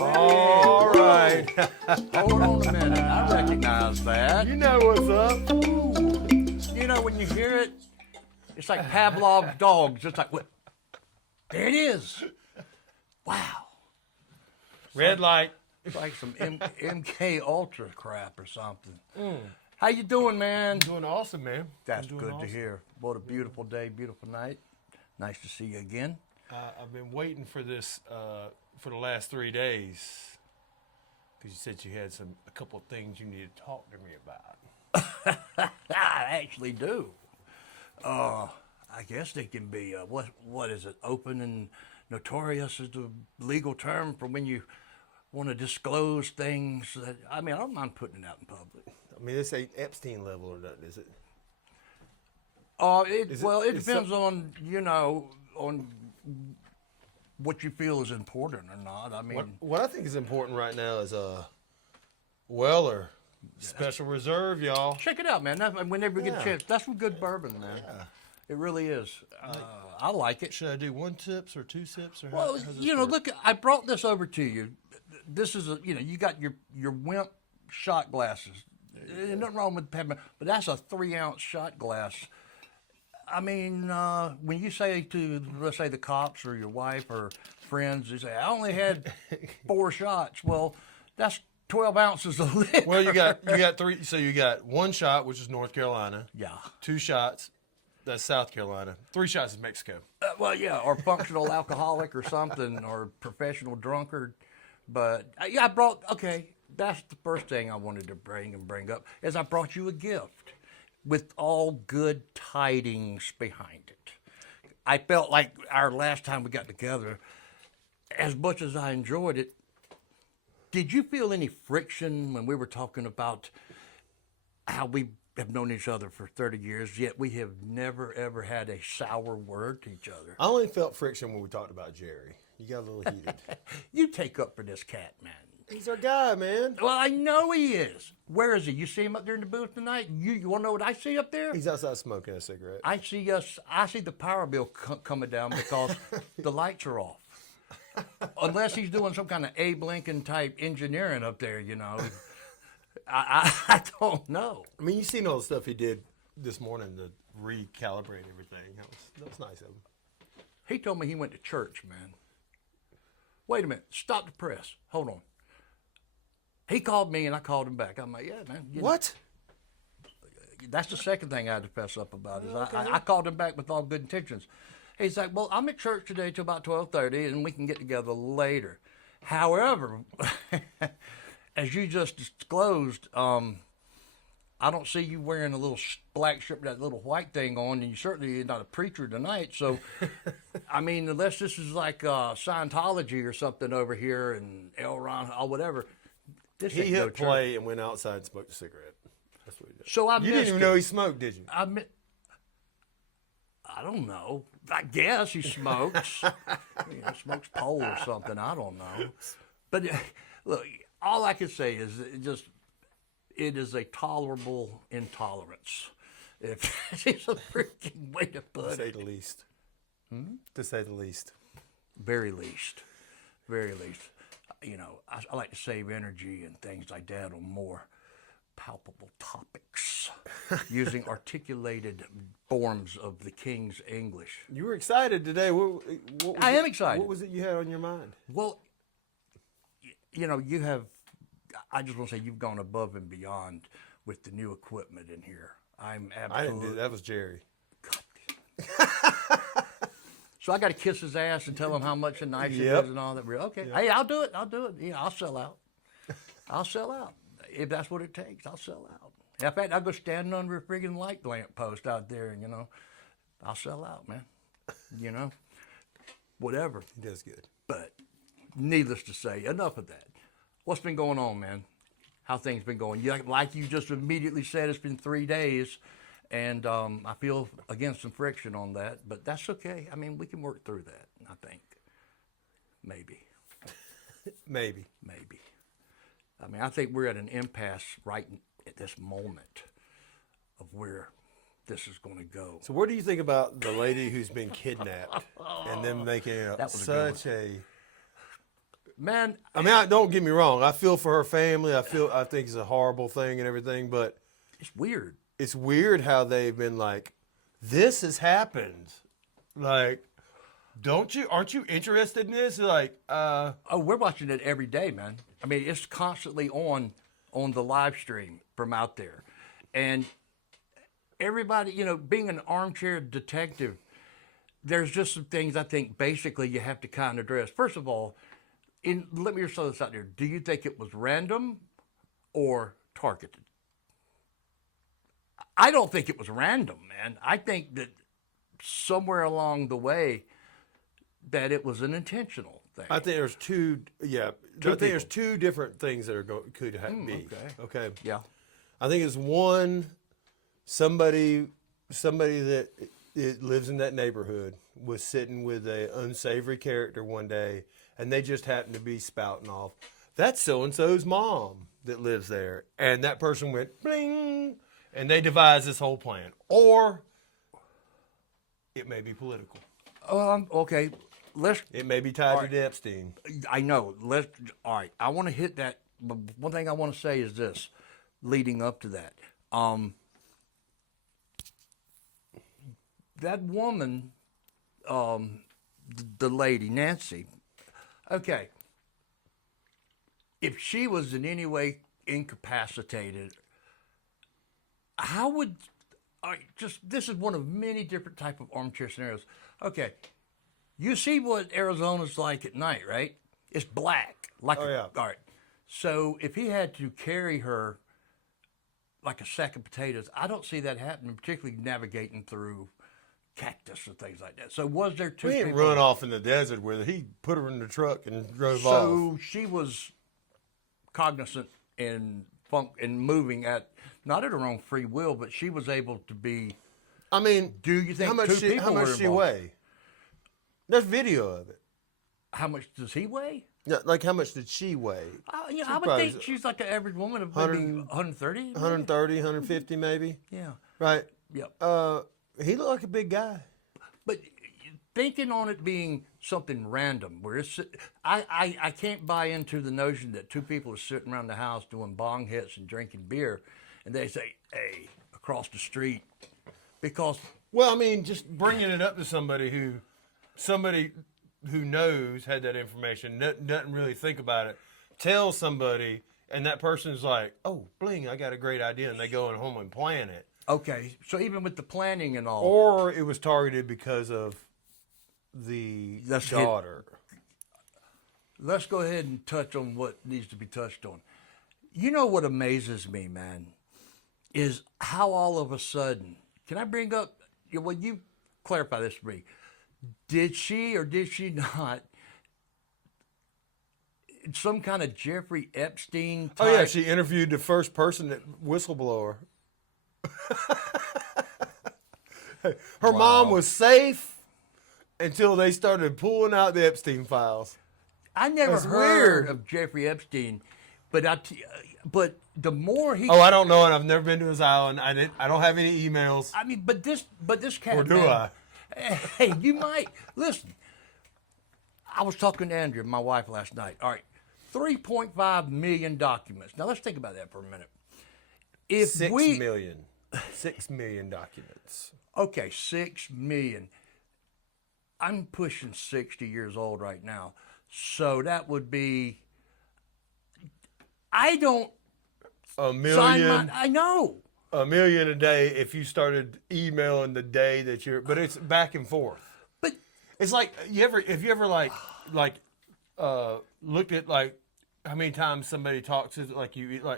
All right. Hold on a minute. I recognize that. You know what's up. You know, when you hear it, it's like Pavlov's dogs. It's like, what? There it is. Wow. Red light. It's like some MK Ultra crap or something. How you doing, man? Doing awesome, man. That's Doing good awesome. to hear. What a beautiful day, beautiful night. Nice to see you again. I've been waiting for this for the last 3 days because you said you had a couple of things you needed to talk to me about. I actually do. I guess they can be, what is it, open and notorious is the legal term for when you want to disclose things that, I mean, I don't mind putting it out in public. I mean, this ain't Epstein level or nothing, is it? It Is well, it is depends on, on what you feel is important or not. I mean, What I think is important right now is Weller Special Reserve, y'all. check it out, man. Whenever you get a Yeah. chance, that's some good bourbon, man. Yeah. It really is. I like it. Should I do 1 sips or 2 sips or Well, how's this you know, work? look, I brought this over to you. This is you got your Wimp shot glasses. There's nothing wrong with peppermint, but that's a 3-ounce shot glass. I mean, when you say to, let's say, the cops or your wife or friends, you say, I only had 4 shots. Well, that's 12 ounces of liquor. Well, you got 3. So you got 1 shot, which is North Carolina. Yeah. 2 shots, that's South Carolina. 3 shots is Mexico. Well, yeah, or functional alcoholic or something, or professional drunkard. But yeah, that's the first thing I wanted to bring up, is I brought you a gift with all good tidings behind it. I felt like our last time we got together, as much as I enjoyed it, did you feel any friction when we were talking about how we have known each other for 30 years, yet we have never, ever had a sour word to each other? I only felt friction when we talked about Jerry. You got a little heated. You take up for this cat, man. He's our guy, man. Well, I know he is. Where is he? You see him up there in the booth tonight? You want to know what I see up there? He's outside smoking a cigarette. I see the power bill coming down because the lights are off. Unless he's doing some kind of Abe Lincoln type engineering up there, I don't know. I mean, you seen all the stuff he did this morning to recalibrate everything. That was nice of him. He told me he went to church, man. Wait a minute. Stop the press. Hold on. He called me and I called him back. I'm like, yeah, man. What? That's the second thing I had to fess up about. Is I called him back with all good intentions. He's like, well, I'm at church today till about 12:30, and we can get together later. However, as you just disclosed, I don't see you wearing a little black shirt with that little white thing on, and you certainly are not a preacher tonight. So, I mean, unless this is like Scientology or something over here and L. Ron or whatever, this He ain't no hit church. play and went outside and smoked a cigarette. That's what he did. So I You missed didn't even it. know he smoked, did you? I don't know. I guess he smokes. Smokes pole or something. I don't know. But look, all I can say is it is a tolerable intolerance. If it's a freaking way to To put say it. the least. To say the least. Very least. Very least. I like to save energy and things like that on more palpable topics using articulated forms of the King's English. You were excited today. What was I am it- excited. What was it you had on your mind? Well, you have, I just want to say you've gone above and beyond with the new equipment in here. I'm I didn't absolutely. do that. Was Jerry. So I got to kiss his ass and tell him how much nice it Yep. is and all that. Okay, hey, I'll do it. I'll sell out. I'll sell out. If that's what it takes, I'll sell out. In fact, I'll go stand under a friggin' light lamp post out there and, I'll sell out, man. Whatever. He does good. But needless to say, enough of that. What's been going on, man? How things been going? Like you just immediately said, it's been 3 days, and I feel, again, some friction on that, but that's okay. I mean, we can work through that, I think. Maybe. Maybe. I mean, I think we're at an impasse right at this moment of where this is going to go. So what do you think about the lady who's been kidnapped and them making That was a good such a man, I mean, don't get me wrong. I feel for her family. I think it's a horrible thing and everything, but it's weird. it's weird how they've been like, this has happened. Like, aren't you interested in this? Like, Oh, we're watching it every day, man. I mean, it's constantly on the live stream from out there. And everybody, being an armchair detective, there's just some things I think basically you have to kind of address. First of all, let me just throw this out there. Do you think it was random or targeted? I don't think it was random, man. I think that somewhere along the way that it was an intentional thing. I think there's two. Yeah, I think there's two different things that could be. Okay. Yeah. I think it's one, somebody that it lives in that neighborhood was sitting with a unsavory character one day, and they just happened to be spouting off, that's so and so's mom that lives there, and that person went bling, and they devised this whole plan, or it may be political. Okay. It may be tied to Epstein. I know. All right. I want to hit that. But one thing I want to say is this, leading up to that. That woman, the lady, Nancy, okay, if she was in any way incapacitated, how would, this is one of many different type of armchair scenarios. Okay, you see what Arizona's like at night, right? It's black. All right. So if he had to carry her like a sack of potatoes, I don't see that happening, particularly navigating through cactus and things like that. So was there two He didn't people? run off in the desert with her. He put her in the truck and drove off. So she was cognizant and moving not at her own free will, but she was able to be. I mean, Do you think how much two people how much were she involved? weigh? There's video of it. How much does he weigh? Yeah, like how much did she weigh? I would probably think she's like an average woman of maybe 130. 130, 150 maybe. Yeah. Right. Yep. He looked like a big guy. But thinking on it being something random, where I can't buy into the notion that two people are sitting around the house doing bong hits and drinking beer, and they say, "Hey, across the street," because Well, I mean, just bringing it up to somebody who knows, had that information, doesn't really think about it, tell somebody, and that person's like, "Oh, bling, I got a great idea," and they go home and plan it. okay, so even with the planning and all, Or it was targeted because of the Let's hit- daughter. let's go ahead and touch on what needs to be touched on. You know what amazes me, man, is how all of a sudden, can I bring up, well, you clarify this for me. Did she or did she not, some kind of Jeffrey Epstein type? Oh yeah, she interviewed the first person that whistleblower. Her mom was safe until they started pulling out the Epstein files. I never That's heard weird. of Jeffrey Epstein, but but the more he, Oh, I don't know, and I've never been to his island. I don't have any emails. I mean, but this cat, Or do man, I? Hey, you might listen. I was talking to Andrea, my wife, last night. All right, 3.5 million documents. Now let's think about that for a minute. If 6 we million. 6 million documents. okay, 6 million. I'm pushing 60 years old right now, so that would be. I don't A sign million. I know. A million a day if you started emailing the day that you're, but it's back and forth. But It's like if you ever looked at like how many times somebody talks to like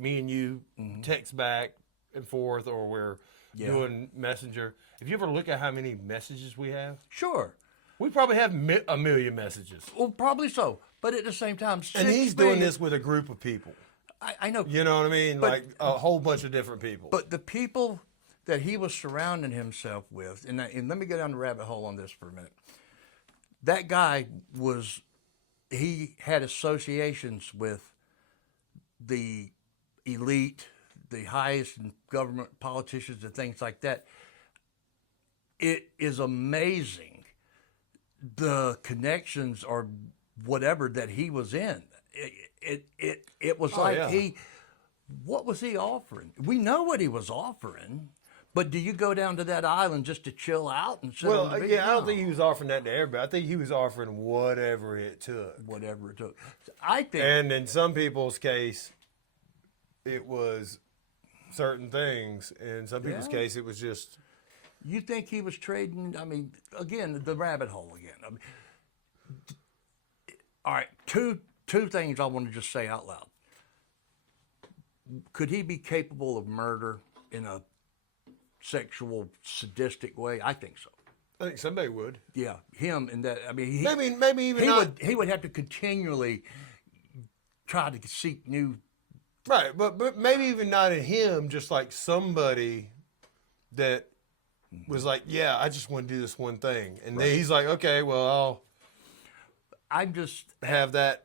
me and you text back and forth, or we're doing messenger. If you ever look at how many messages we have, sure. we probably have a million messages. Well, probably so. But at the same time, And 6 he's doing million this with a group of people. I know. You know what I mean? But- like a whole bunch of different people. But the people that he was surrounding himself with, and let me go down the rabbit hole on this for a minute. That guy he had associations with the elite, the highest in government, politicians, and things like that. It is amazing. The connections are whatever that he was in. It was like yeah. what was he offering? We know what he was offering, but do you go down to that island just to chill out and sit on the Well, beach? yeah, I don't No. think he was offering that to everybody. I think he was offering whatever it took. Whatever it took. I think And in some people's case, it was certain things. In some people's Yeah. case, it was just you think he was trading. I mean, again, the rabbit hole again. I mean, all right, two things I want to just say out loud. Could he be capable of murder in a sexual, sadistic way? I think so. I think somebody would. Yeah, him and that. I mean, Maybe even not. he would have to continually try to seek new. Right, but maybe even not in him, just like somebody that was like, yeah, I just want to do this one thing. And then he's like, okay, well, I'm just. I'll have that,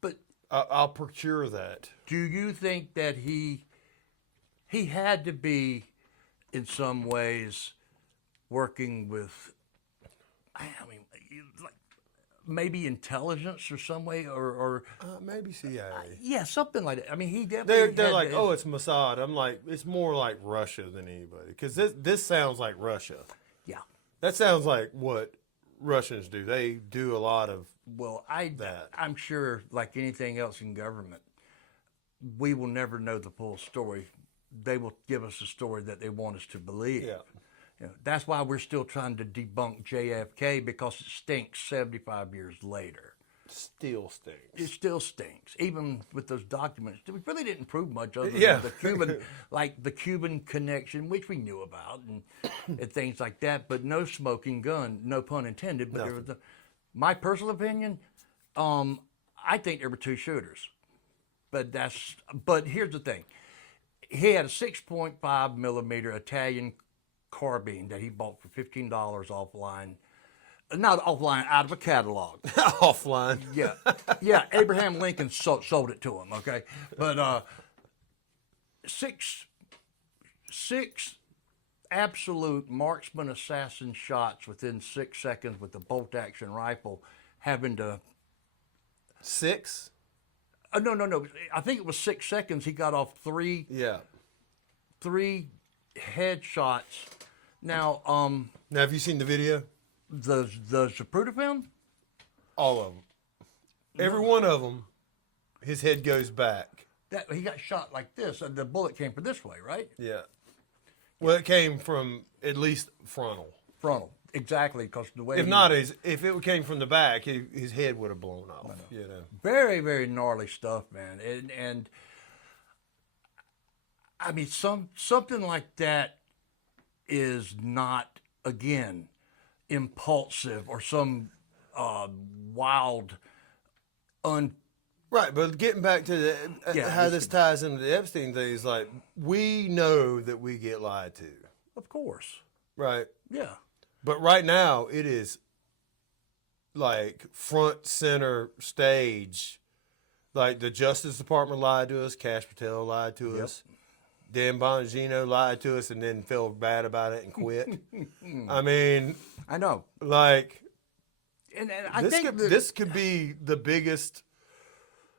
But I'll procure that. do you think that he had to be, in some ways, working with? I mean, like maybe intelligence or some way, or Maybe CIA. yeah, something like that. I mean, he definitely. They're had like, to- oh, it's Mossad. I'm like, it's more like Russia than anybody. Because this sounds like Russia. yeah. That sounds like what Russians do. They do a lot of Well, that. I'm sure, like anything else in government, we will never know the full story. They will give us a story that they want us to believe. Yeah. You know, that's why we're still trying to debunk JFK, because it stinks 75 years later. Still stinks. It still stinks, even with those documents. We really didn't prove much other Yeah. than the Cuban, like the Cuban connection, which we knew about, and things like that. But no smoking gun, no pun intended. But there was my personal opinion, I think there were two shooters. But here's the thing: he had a 6.5 millimeter Italian carbine that he bought for $15 offline. Not offline, out of a catalog. Offline. Yeah. Abraham Lincoln sold it to him. Okay, but six absolute marksman assassin shots within 6 seconds with the bolt action rifle, having to. 6? No. I think it was 6 seconds. He got off three Yeah. headshots. Now, Now, have you seen the video? the Zapruder film. All of them. Every one of them, his head goes back. That he got shot like this, and the bullet came from this way, right? Yeah. Well, it came from at least frontal. Frontal, exactly, because the way. If not, if it came from the back, his head would have blown off. You know. Very, very gnarly stuff, man, and I mean, something like that is not, again, impulsive or some wild, Right, but getting back to the, Yeah, how this this ties into the Epstein thing is like, we know that we get lied to, of course, right? yeah, But right now, it is like front center stage. Like the Justice Department lied to us, Cash Patel lied to us, Dan Bongino lied to us and then felt bad about it and quit. I mean, I know, like, and I this think that- this could be the biggest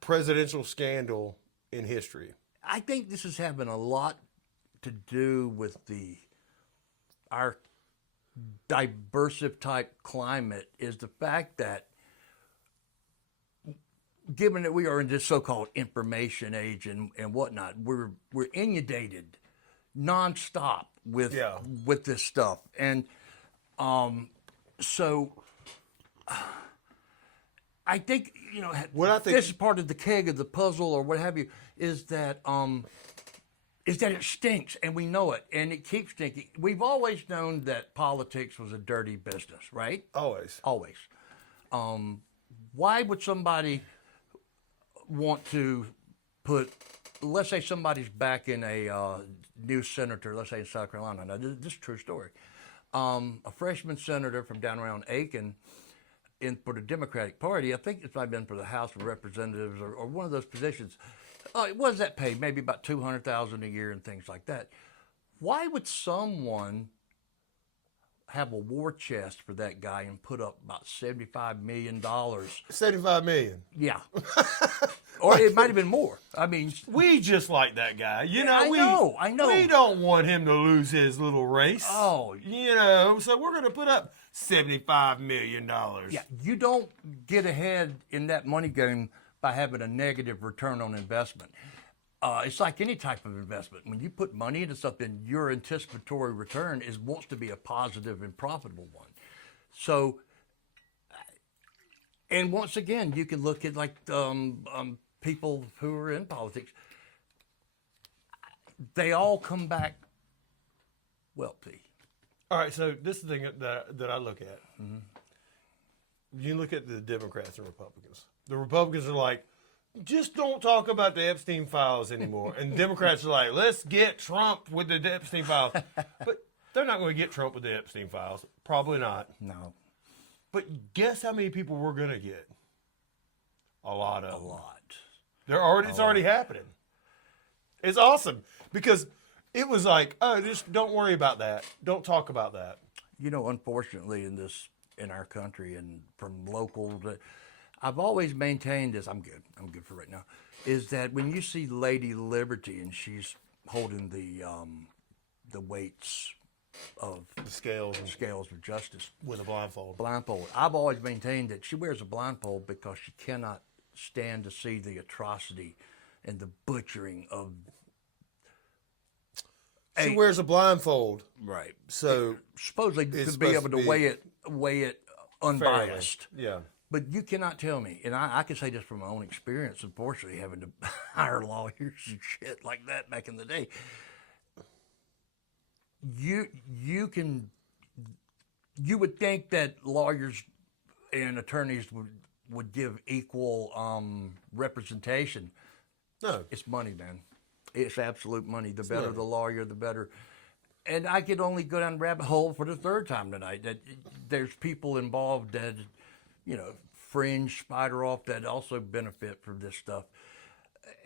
presidential scandal in history. I think this is having a lot to do with our diversive type climate, is the fact that, given that we are in this so-called information age and whatnot, we're inundated nonstop with Yeah. with this stuff, and so I think, What I think- this is part of the keg of the puzzle or what have you, is that it stinks, and we know it, and it keeps stinking. We've always known that politics was a dirty business, right? Always. Always. Why would somebody want to put, let's say somebody's backing a new senator, let's say in South Carolina. Now, this is a true story. A freshman senator from down around Aiken for the Democratic Party, I think it might have been for the House of Representatives or one of those positions. What does that pay? Maybe about $200,000 a year and things like that. Why would someone have a war chest for that guy and put up about $75 million. 75 million. Yeah. Or it might have been more. I mean, We just like that guy. You know, I know. We don't want him to lose his little race. Oh. You know, so we're going to put up $75 million. yeah, you don't get ahead in that money game by having a negative return on investment. It's like any type of investment. When you put money into something, your anticipatory return wants to be a positive and profitable one. So, and once again, you can look at like people who are in politics. They all come back wealthy. All right, so this is the thing that I look at. You look at the Democrats and Republicans. The Republicans are like, just don't talk about the Epstein files anymore. And Democrats are like, let's get Trump with the Epstein files. But they're not going to get Trump with the Epstein files. Probably not. No, But guess how many people we're going to get? A lot of a them. lot. It's already happening. It's awesome because it was like, oh, just don't worry about that. Don't talk about that. You know, unfortunately, in our country and from local, I've always maintained this. I'm good for right now. Is that when you see Lady Liberty and she's holding the weights of The scales and scales of justice with a blindfold. blindfold, I've always maintained that she wears a blindfold because she cannot stand to see the atrocity and the butchering of. She wears a blindfold, Right. so Supposedly It's to be supposed able to to weigh it unbiased. fairly. Yeah. But you cannot tell me, and I can say this from my own experience, unfortunately, having to hire lawyers and shit like that back in the day. You would think that lawyers and attorneys would give equal representation. No. It's money, man. It's absolute money. The better money. the lawyer, the better. And I could only go down the rabbit hole for the third time tonight. That there's people involved that, you know, fringe, spider off that also benefit from this stuff.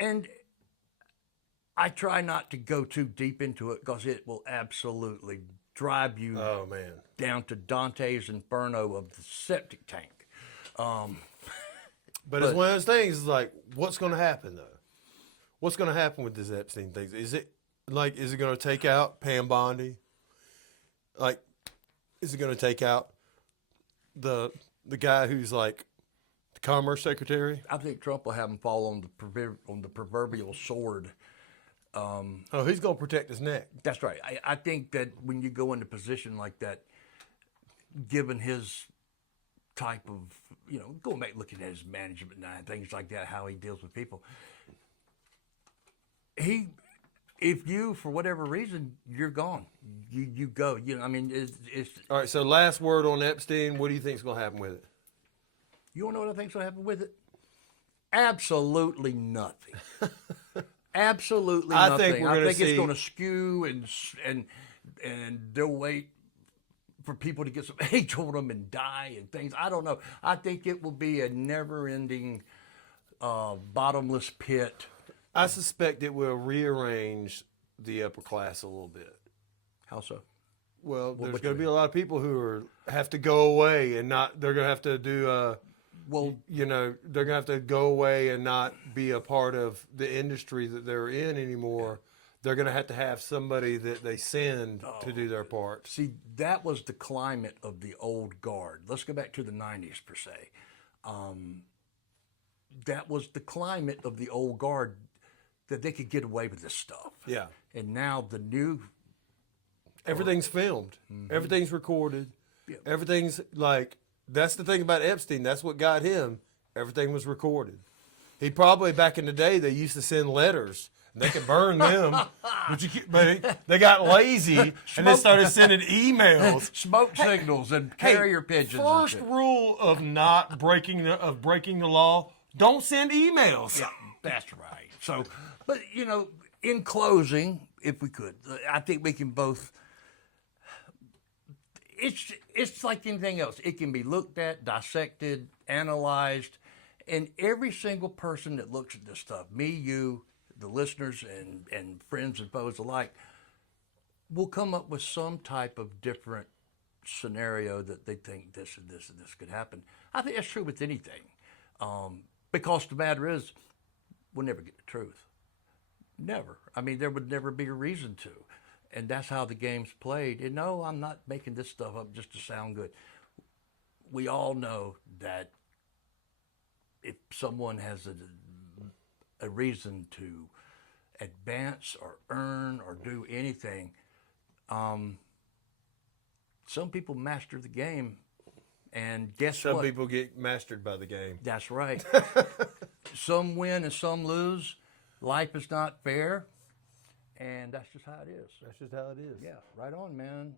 And I try not to go too deep into it because it will absolutely drive you Oh man. down to Dante's Inferno of the septic tank. But it's one of those things. It's like, what's going to happen though? What's going to happen with this Epstein thing? Is it going to take out Pam Bondi? Like, is it going to take out the guy who's like the Commerce Secretary? I think Trump will have him fall on the proverbial sword. Oh, he's going to protect his neck. That's right. I think that when you go into a position like that, given his type of, you know, going back looking at his management and things like that, how he deals with people, if you, for whatever reason, you're gone. You go. You know, I mean, it's All right. So last word on Epstein. What do you think's going to happen with it? you want to know what I think's going to happen with it? Absolutely nothing. Absolutely I nothing. think we're I gonna think it's see- going to skew and they'll wait for people to get some age on them and die and things. I don't know. I think it will be a never-ending, bottomless pit. I suspect it will rearrange the upper class a little bit. How so? Well, there's what going you to be a lot of people who have to go away and not. They're going to have to do. Well, You know, they're going to have to go away and not be a part of the industry that they're in anymore. They're going to have somebody that they send to do their part. see, that was the climate of the old guard. Let's go back to the 90s, per se. That was the climate of the old guard, that they could get away with this stuff. Yeah. And now the new, Everything's filmed. Everything's recorded. Yeah. Everything's like, that's the thing about Epstein. That's what got him. Everything was recorded. He probably, back in the day, they used to send letters. And they could burn them. but they got lazy and they started sending emails. smoke signals and carrier pigeons. and First shit. rule of not breaking the law, don't send emails. Yeah, that's right. So, but you know, in closing, if we could, I think we can both. It's like anything else. It can be looked at, dissected, analyzed, and every single person that looks at this stuff, me, you, the listeners, and friends and foes alike, will come up with some type of different scenario that they think this and this and this could happen. I think that's true with anything, because the matter is, we'll never get the truth. Never. I mean, there would never be a reason to, and that's how the game's played. And no, I'm not making this stuff up just to sound good. We all know that if someone has a reason to advance or earn or do anything, some people master the game, and guess Some what? people get mastered by the game. That's right. Some win and some lose. Life is not fair, and that's just how it is. That's just how it is. Yeah, right on, man.